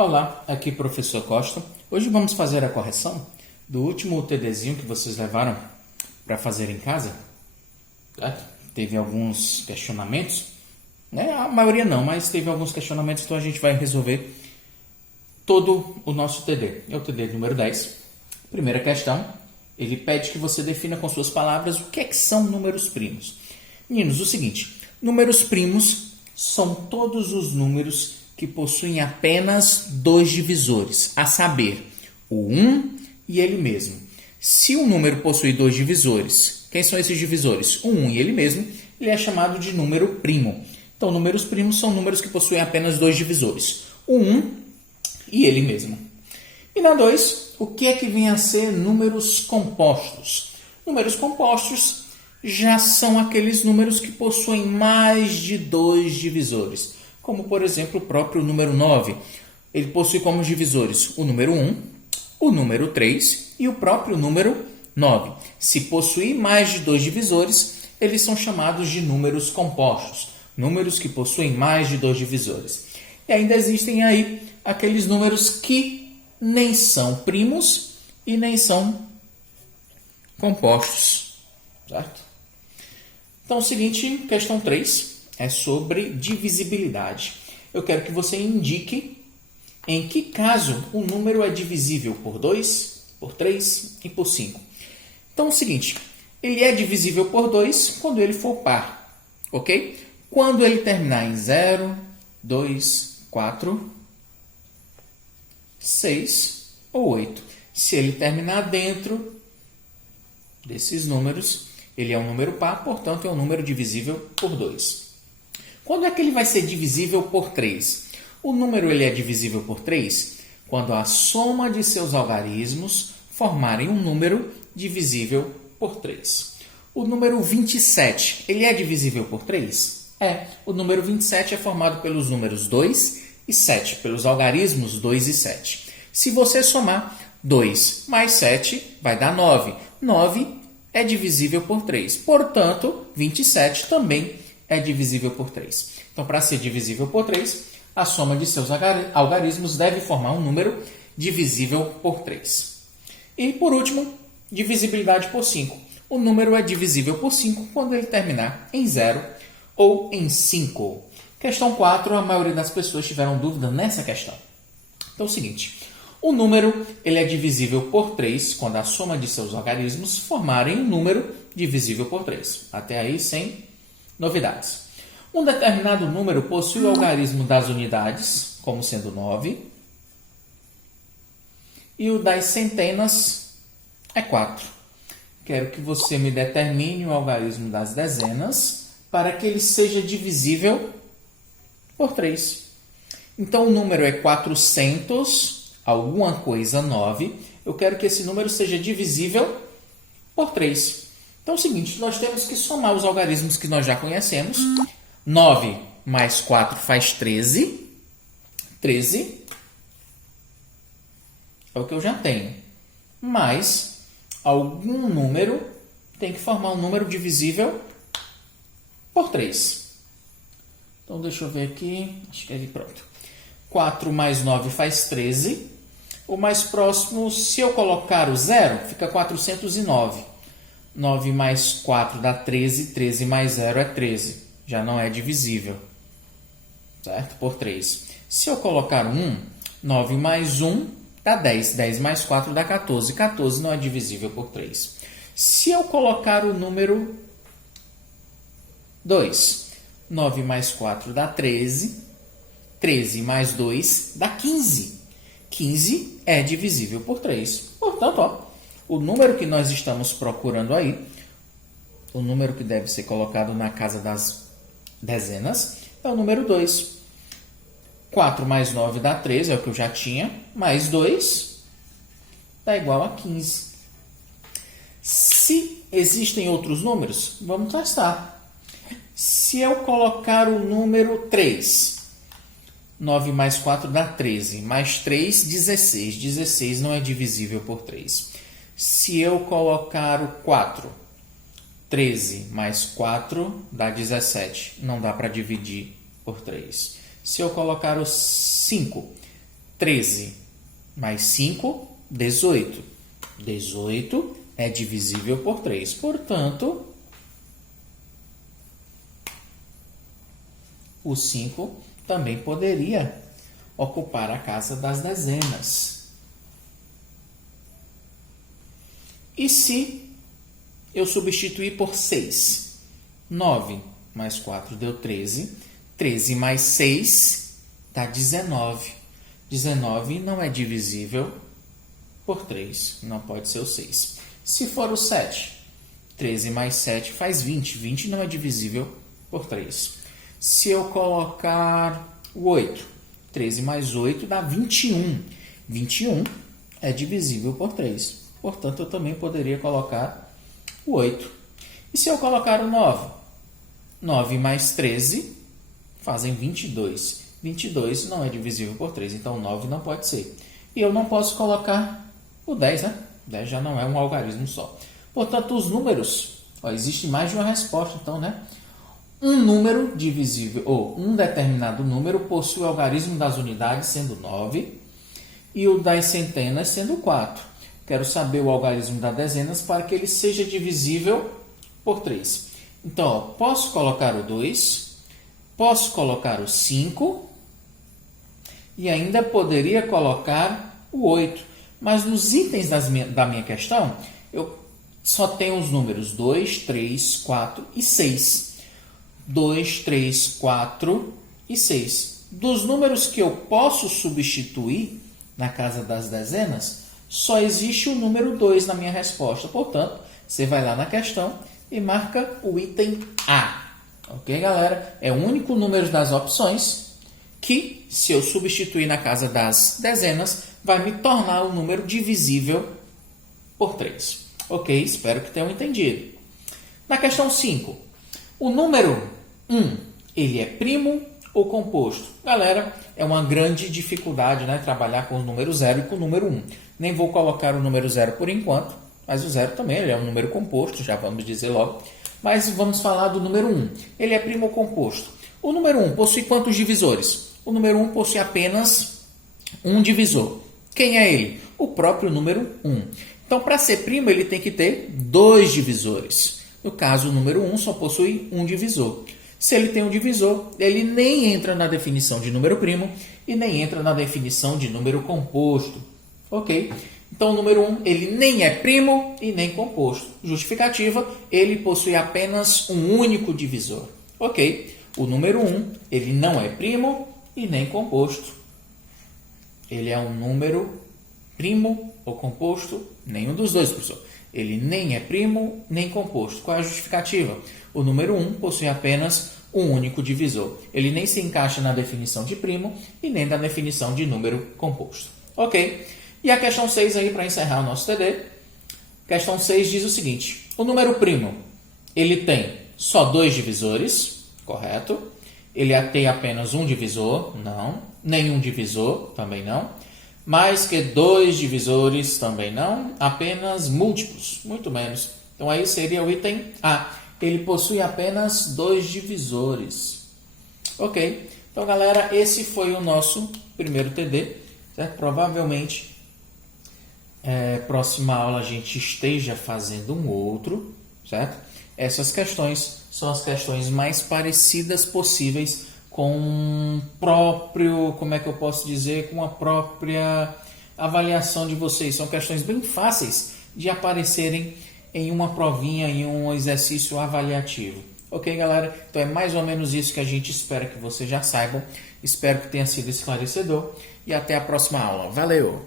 Olá, aqui professor Costa. Hoje vamos fazer a correção do último TDzinho que vocês levaram para fazer em casa. Tá? Teve alguns questionamentos, né? A maioria não, mas teve alguns questionamentos, então a gente vai resolver todo o nosso TD. É o TD número 10. Primeira questão, ele pede que você defina com suas palavras o que é que são números primos. Meninos, o seguinte, números primos são todos os números que possuem apenas dois divisores, a saber, o 1 e ele mesmo. Se um número possui dois divisores, quem são esses divisores? O 1 e ele mesmo, ele é chamado de número primo. Então, números primos são números que possuem apenas dois divisores, o 1 e ele mesmo. E na 2, o que é que vem a ser números compostos? Números compostos já são aqueles números que possuem mais de dois divisores, como, por exemplo, o próprio número 9. Ele possui como divisores o número 1, o número 3 e o próprio número 9. Se possuir mais de dois divisores, eles são chamados de números compostos, números que possuem mais de dois divisores. E ainda existem aí aqueles números que nem são primos e nem são compostos, certo? Então, o seguinte, questão 3 é sobre divisibilidade. Eu quero que você indique em que caso um número é divisível por 2, por 3 e por 5. Então, é o seguinte, ele é divisível por 2 quando ele for par, ok? Quando ele terminar em 0, 2, 4, 6 ou 8. Se ele terminar dentro desses números, ele é um número par, portanto, é um número divisível por 2. Quando é que ele vai ser divisível por 3? O número ele é divisível por 3 quando a soma de seus algarismos formarem um número divisível por 3. O número 27, ele é divisível por 3? É. O número 27 é formado pelos números 2 e 7, pelos algarismos 2 e 7. Se você somar 2 mais 7, vai dar 9. 9 é divisível por 3. Portanto, 27 também é divisível por 3. Então, para ser divisível por 3, a soma de seus algarismos deve formar um número divisível por 3. E, por último, divisibilidade por 5. O número é divisível por 5 quando ele terminar em 0 ou em 5. Questão 4, a maioria das pessoas tiveram dúvida nessa questão. Então, é o seguinte, o número ele é divisível por 3 quando a soma de seus algarismos formarem um número divisível por 3. Até aí, sem novidades. Um determinado número possui o algarismo das unidades, como sendo 9, e o das centenas é 4. Quero que você me determine o algarismo das dezenas para que ele seja divisível por 3. Então, o número é 400, alguma coisa 9. Eu quero que esse número seja divisível por 3. Então, é o seguinte, nós temos que somar os algarismos que nós já conhecemos. 9 mais 4 faz 13. 13 é o que eu já tenho. Mais algum número tem que formar um número divisível por 3. Então, deixa eu ver aqui. Acho que é pronto. 4 mais 9 faz 13. O mais próximo, se eu colocar o 0, fica 409. 9 mais 4 dá 13. 13 mais 0 é 13. Já não é divisível, certo? Por 3. Se eu colocar 1, 9 mais 1 dá 10. 10 mais 4 dá 14. 14 não é divisível por 3. Se eu colocar o número 2, 9 mais 4 dá 13. 13 mais 2 dá 15. 15 é divisível por 3. Portanto, ó, o número que nós estamos procurando aí, o número que deve ser colocado na casa das dezenas, é o número 2. 4 mais 9 dá 13, é o que eu já tinha, mais 2 dá igual a 15. Se existem outros números, vamos testar. Se eu colocar o número 3, 9 mais 4 dá 13, mais 3, 16. 16 não é divisível por 3. Se eu colocar o 4, 13 mais 4 dá 17. Não dá para dividir por 3. Se eu colocar o 5, 13 mais 5, 18. 18 é divisível por 3. Portanto, o 5 também poderia ocupar a casa das dezenas. E se eu substituir por 6? 9 mais 4 deu 13. 13 mais 6 dá 19. 19 não é divisível por 3. Não pode ser o 6. Se for o 7, 13 mais 7 faz 20. 20 não é divisível por 3. Se eu colocar o 8, 13 mais 8 dá 21. 21 é divisível por 3. Portanto, eu também poderia colocar o 8. E se eu colocar o 9? 9 mais 13 fazem 22. 22 não é divisível por 3, então 9 não pode ser. E eu não posso colocar o 10, né? 10 já não é um algarismo só. Portanto, os números, existe mais de uma resposta, então, né? Um número divisível, ou um determinado número, possui o algarismo das unidades sendo 9 e o das centenas sendo 4. Quero saber o algarismo das dezenas para que ele seja divisível por 3. Então, ó, posso colocar o 2, posso colocar o 5 e ainda poderia colocar o 8. Mas nos itens da minha questão, eu só tenho os números 2, 3, 4 e 6. 2, 3, 4 e 6. Dos números que eu posso substituir na casa das dezenas, só existe o número 2 na minha resposta. Portanto, você vai lá na questão e marca o item A. Ok, galera? É o único número das opções que, se eu substituir na casa das dezenas, vai me tornar um número divisível por 3. Ok? Espero que tenham entendido. Na questão 5, o número 1, ele é primo ou composto? Galera, é uma grande dificuldade, né, trabalhar com o número 0 e com o número 1. Nem vou colocar o número 0 por enquanto, mas o 0 também ele é um número composto, já vamos dizer logo. Mas vamos falar do número 1. Ele é primo ou composto? O número 1 possui quantos divisores? O número 1 possui apenas um divisor. Quem é ele? O próprio número 1. Então, para ser primo, ele tem que ter 2 divisores. No caso, o número 1 só possui um divisor. Se ele tem um divisor, ele nem entra na definição de número primo e nem entra na definição de número composto. Ok? Então, o número 1, ele nem é primo e nem composto. Justificativa, ele possui apenas um único divisor. Ok? O número 1, ele não é primo e nem composto. Ele é um número primo ou composto? Nenhum dos dois, professor. Ele nem é primo nem composto. Qual é a justificativa? O número 1 possui apenas um único divisor. Ele nem se encaixa na definição de primo e nem na definição de número composto. Ok? E a questão 6 aí, para encerrar o nosso TD. Questão 6 diz o seguinte. O número primo, ele tem só 2 divisores, correto? Ele tem apenas um divisor? Não. Nenhum divisor? Também não. Mais que 2 divisores? Também não. Apenas múltiplos? Muito menos. Então, aí seria o item A. Ele possui apenas 2 divisores. Ok. Então, galera, esse foi o nosso primeiro TD. Certo? Provavelmente, próxima aula a gente esteja fazendo um outro. Certo? Essas questões são as questões mais parecidas possíveis com o próprio, como é que eu posso dizer, com a própria avaliação de vocês. São questões bem fáceis de aparecerem em uma provinha, em um exercício avaliativo. Ok, galera? Então é mais ou menos isso que a gente espera que vocês já saibam. Espero que tenha sido esclarecedor e até a próxima aula. Valeu!